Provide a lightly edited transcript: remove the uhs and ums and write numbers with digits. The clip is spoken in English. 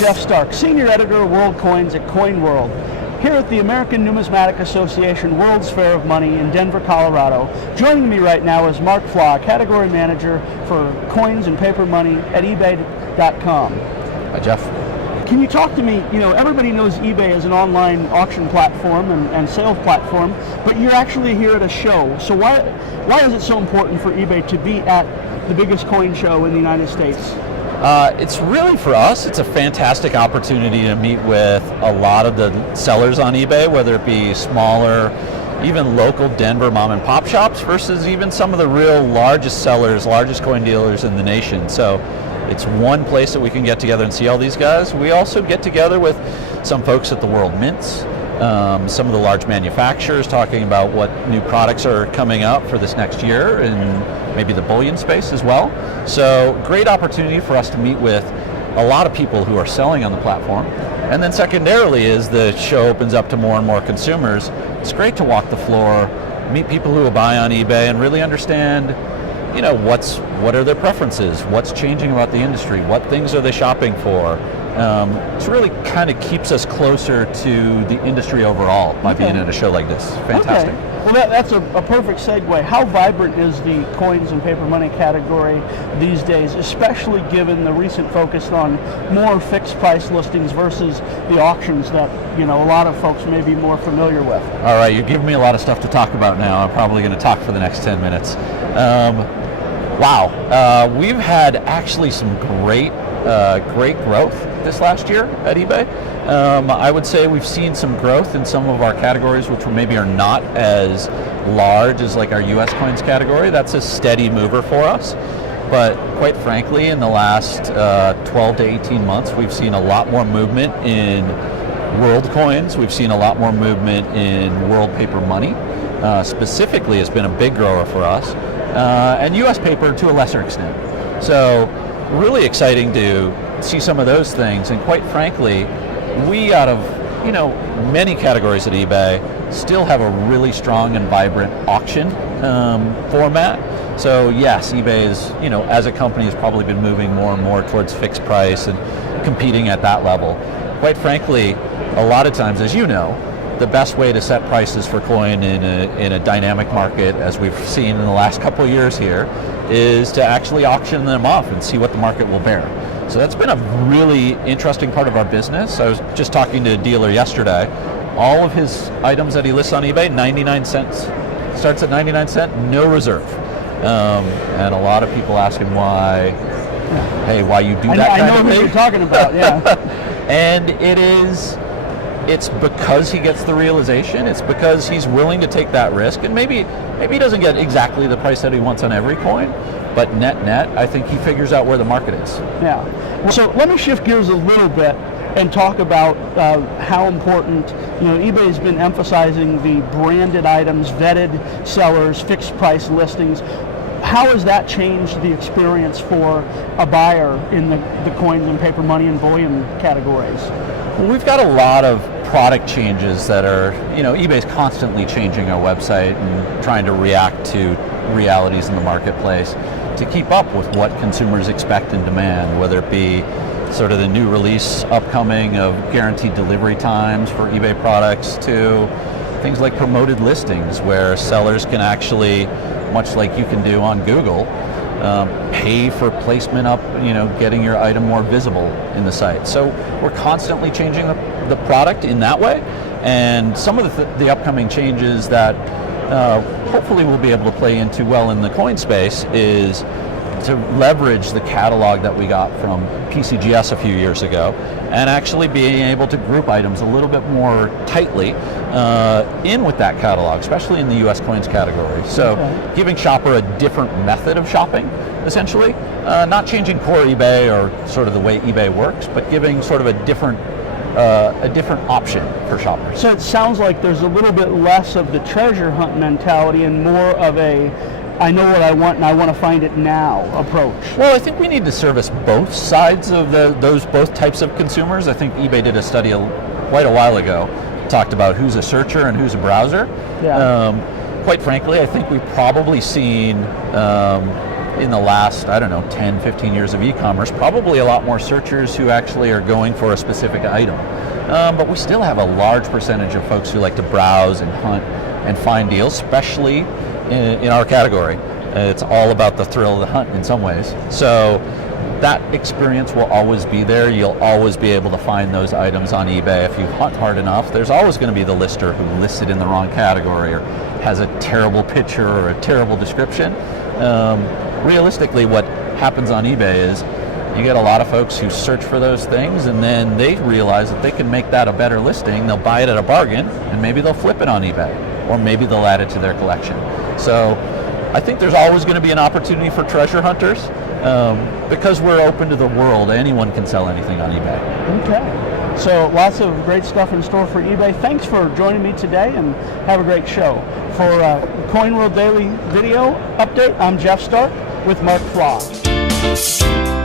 Jeff Starck, Senior Editor of World Coins at Coin World. Here at the American Numismatic Association World's Fair of Money in Denver, Colorado. Joining me right now is Mark Flaw, Category Manager for Coins and Paper Money at eBay.com. Hi, Jeff. Can you talk to me, everybody knows eBay as an online auction platform and sales platform, but you're actually here at a show. So why is it so important for eBay to be at the biggest coin show in the United States? It's really, for us, it's a fantastic opportunity to meet with a lot of the sellers on eBay, whether it be smaller, even local Denver mom and pop shops versus even some of the real largest sellers, largest coin dealers in the nation. So it's one place that we can get together and see all these guys. We also get together with some folks at the World Mints, some of the large manufacturers talking about what new products are coming up for this next year, and maybe the bullion space as well. So great opportunity for us to meet with a lot of people who are selling on the platform. And then secondarily, as the show opens up to more and more consumers, it's great to walk the floor, meet people who will buy on eBay and really understand, what are their preferences, what's changing about the industry, what things are they shopping for. It really kind of keeps us closer to the industry overall by being at a show like this. Fantastic. Okay. Well, that's a perfect segue. How vibrant is the coins and paper money category these days, especially given the recent focus on more fixed price listings versus the auctions that a lot of folks may be more familiar with? All right, you're giving me a lot of stuff to talk about now. I'm probably going to talk for the next 10 minutes. We've had actually some great growth this last year at eBay. I would say we've seen some growth in some of our categories which maybe are not as large as like our US coins category. That's a steady mover for us. But quite frankly, in the last 12 to 18 months, we've seen a lot more movement in world coins. We've seen a lot more movement in world paper money. Specifically has been a big grower for us. And US paper to a lesser extent. So really exciting to see some of those things, and quite frankly, we out of many categories at eBay still have a really strong and vibrant auction format. So yes, eBay is, as a company, has probably been moving more and more towards fixed price and competing at that level. Quite frankly, a lot of times, as you know, the best way to set prices for coin in a dynamic market, as we've seen in the last couple of years here, is to actually auction them off and see what the market will bear. So that's been a really interesting part of our business. I was just talking to a dealer yesterday. All of his items that he lists on eBay, 99 cents. Starts at 99 cents, no reserve. And a lot of people ask him why you do that kind of thing. I know what you're talking about, yeah. And it's because he gets the realization, it's because he's willing to take that risk, and maybe he doesn't get exactly the price that he wants on every coin, but net, I think he figures out where the market is. Yeah. Well, so let me shift gears a little bit and talk about how important, eBay's been emphasizing the branded items, vetted sellers, fixed price listings. How has that changed the experience for a buyer in the coins and paper money and bullion categories? Well, we've got a lot of product changes that are, eBay's constantly changing our website and trying to react to realities in the marketplace to keep up with what consumers expect and demand, whether it be sort of the new release upcoming of guaranteed delivery times for eBay products to things like promoted listings where sellers can actually, much like you can do on Google, pay for placement up, getting your item more visible in the site. So we're constantly changing the product in that way, and some of the upcoming changes that hopefully we'll be able to play into well in the coin space is to leverage the catalog that we got from PCGS a few years ago and actually being able to group items a little bit more tightly in with that catalog, especially in the US coins category. So giving shopper a different method of shopping, essentially, not changing core eBay or sort of the way eBay works, but giving sort of a different option for shoppers. So it sounds like there's a little bit less of the treasure hunt mentality and more of a I know what I want and I want to find it now approach. Well, I think we need to service both sides of both types of consumers. I think eBay did a study quite a while ago, talked about who's a searcher and who's a browser. Yeah. Quite frankly, I think we've probably seen in the last, I don't know, 10, 15 years of e-commerce, probably a lot more searchers who actually are going for a specific item. But we still have a large percentage of folks who like to browse and hunt and find deals, especially in our category. It's all about the thrill of the hunt in some ways. So that experience will always be there. You'll always be able to find those items on eBay. If you hunt hard enough, there's always going to be the lister who lists it in the wrong category or has a terrible picture or a terrible description. Realistically, what happens on eBay is you get a lot of folks who search for those things, and then they realize that they can make that a better listing. They'll buy it at a bargain, and maybe they'll flip it on eBay, or maybe they'll add it to their collection. So I think there's always going to be an opportunity for treasure hunters. Because we're open to the world, anyone can sell anything on eBay. Okay. So lots of great stuff in store for eBay. Thanks for joining me today, and have a great show. For Coin World Daily Video Update, I'm Jeff Starck with Mark Flaw.